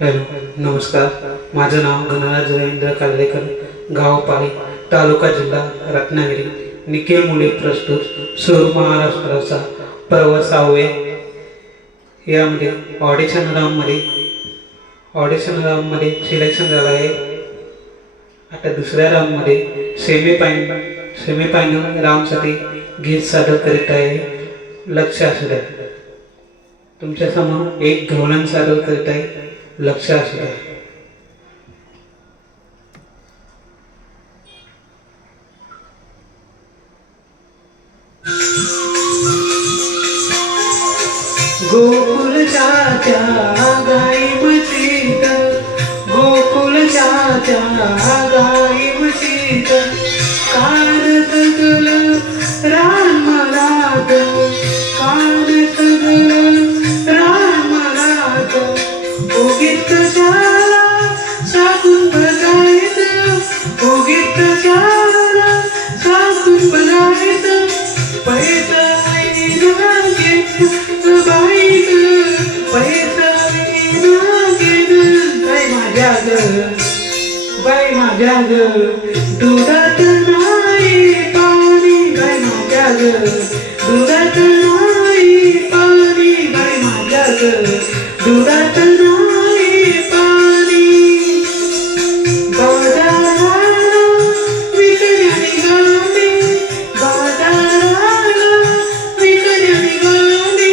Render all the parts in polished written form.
Hello, नमस्कार. माझं नाव गणराज रवींद्र काल्लेकर, गाव पाली, तालुका जिल्हा रत्नागिरी. निखिल मुले प्रस्तुत सूर महाराष्ट्राचा पर्व 6वे. यामध्ये ऑडिशन राऊंडमध्ये सिलेक्शन झालं आहे. आता दुसऱ्या राऊंडमध्ये सेमीफायनल राऊंडसाठी गीत सादर करीत आहे. लक्ष असू द्या. तुमच्या समोर एक गवळण सादर करीत आहे. लक्ष असू द्या. गोकुलच्या गाई म्हशीत, गोकुलच्या गाई म्हशीत, कानत गल रामनाथ, कानत गल रामनाथ. उगीत शाला साकून बघायचं, उगीत शाला साकून बघायचं. पैसा विना घेत बाई ग, पैसा विना घेत बाई माझ्या ग, बाई माझ्या ग. दुधात नाही पाणी बाई माझ्या ग, दुधात नाही पाणी बाई माझ्या ग, दुधात नाही पाणी. बाजाराला विकण्या निघाली, बाजाराला विकण्या निघाली.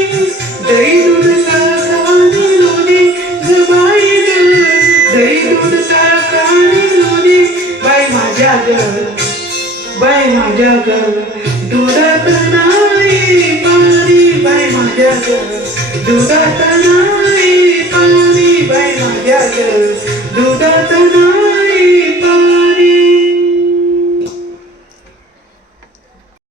दही दूध ताकाने लोणी ग बाई ग, दही दूध ताकाने लोणी बाई माझ्या ग, बाई माझ्या ग. दुधात नाही पाणी बाई माझ्या ग, दुधात नाही पाणी बाई माझ्या ग, दुधात